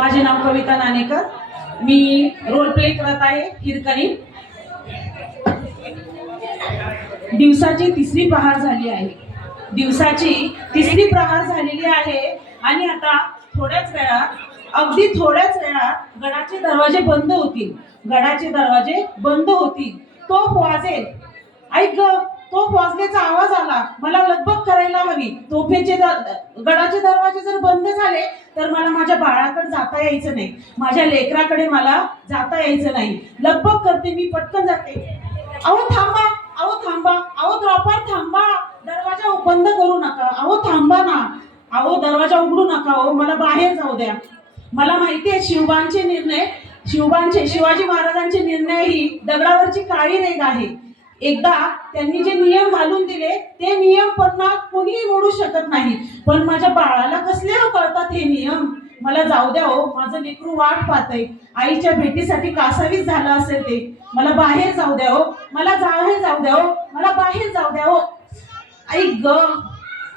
माझे नाव कविता नाणेकर. मी role play करत आहे हिरकणी. दिवसाची तिसरी प्रहार झाली आहे. दिवसाची तिसरी प्रहार झालेली आहे आणि आता थोड्याच वेळात, अगदी थोड्याच वेळात गडाचे दरवाजे बंद होतील. गडाचे दरवाजे बंद होतील. तोफ वाजेल. ऐक ग, तोफ वाजल्याचा आवाज आला. मला लगबग करायला हवी. गडाचे दरवाजे जर बंद झाले तर मला माझ्या बाळाकडे जाता यायचं नाही. माझ्या लेकराकडे मला जाता यायचं नाही. लगबग करते मी, पटकन जाते. अहो थांबा, अहो थांबा, अहो द्रौपद थांबा. दरवाजा बंद करू नका. अहो थांबा ना. अहो दरवाजा उघडू नका. हो मला बाहेर जाऊ द्या. मला माहिती आहे शिवाजी महाराजांचे निर्णय ही दगडावरची काळी रेघ आहे. एकदा त्यांनी जे नियम घालून दिले ते नियम पुन्हा कोणीही मोडू शकत नाही. पण माझ्या बाळाला कसले कळतात हे नियम. मला जाऊ द्या हो. माझं लेकरू वाट पाहतंय. आईच्या भेटीसाठी कासावीस झालं असेल ते. मला बाहेर जाऊ द्या हो. मला बाहेर जाऊ द्या हो. मला बाहेर जाऊ द्या हो. आई ग,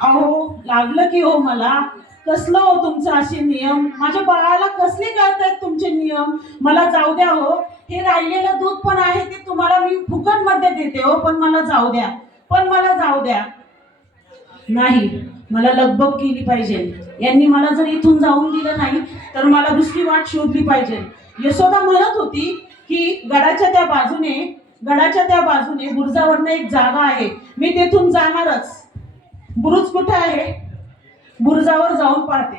अहो लागलं की हो मला. कसलं हो तुमचं असे नियम. माझ्या बाळाला कसले कळतायत तुमचे नियम. मला जाऊ द्या हो. हे राहिलेलं दूध पण आहे ते तुम्हाला मी फुकट मध्ये देते हो. पण मला जाऊ द्या. पण मला जाऊ द्या. नाही, मला लगबग केली पाहिजे. यांनी मला जर इथून जाऊन दिलं नाही तर मला दुसरी वाट शोधली पाहिजे. यशोदा म्हणत होती की गडाच्या त्या बाजूने बुरुजावरनं एक जागा आहे. मी तेथून जाणारच. बुरुज कुठे आहे? बुरुजावर जाऊन पाहते.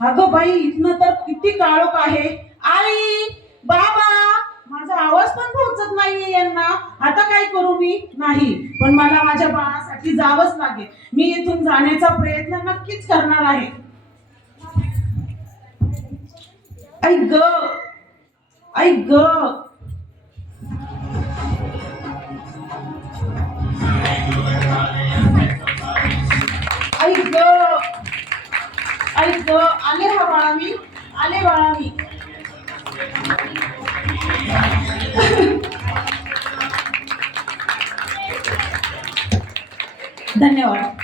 अगं बाई, इथनं तर किती काळोख आहे. आई, बाबा, माझा आवाज पण पोहोचत नाहीये यांना. आता काय करू मी? नाही, पण मला माझ्या बाळासाठी जावंच लागेल. मी इथून जाण्याचा प्रयत्न नक्कीच करणार आहे. आई ग, आई ग, आई ग, आई ग. आले हा बाळा मी. आले बाळा मी. धन्यवाद.